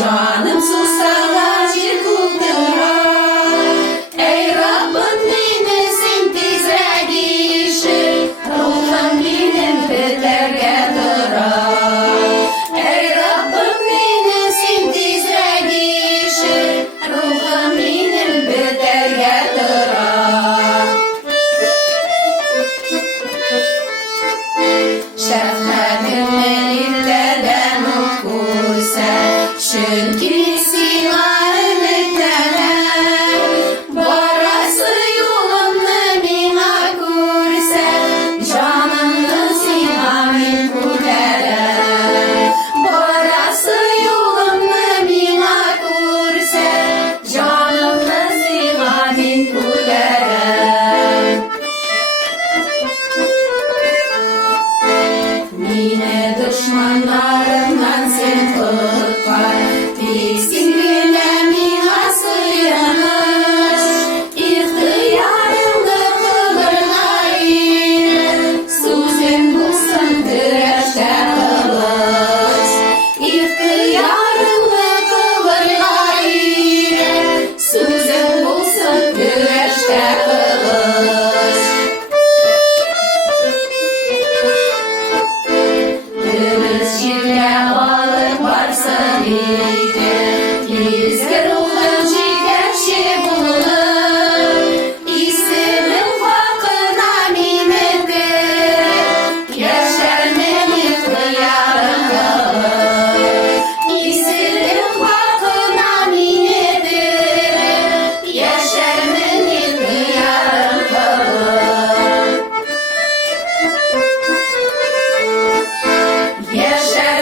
Canım susalar çıkıldıra. Ey Rabbim nenesin tizregişi, ruhum benim biterge dıra. Ey Rabbim nenesin tizregişi, ruhum benim biterge dıra. Şefkatin meleklerden okursa, çünkü sina ümitler. Barası yolunu mina kursa, canımı sina min kurtarar. Barası yolunu mina kursa, canımı sina min kurtarar. Yine düşmanlarımdan sen kurtar, tiksinliğine minası yanış. İhtiyarımda kıvırlayır, sözün bulsun güreşte kılıç. İhtiyarımda kıvırlayır, sözün bulsun güreşte kılıç. Şirke balık varsa neydi? Bizge ruhum çiğdemşi bulunur. İsmin fakına minnedir, yaşar melik hıyarım kalır. İsmin fakına minnedir, yaşar melik hıyarım kalır. Yaşar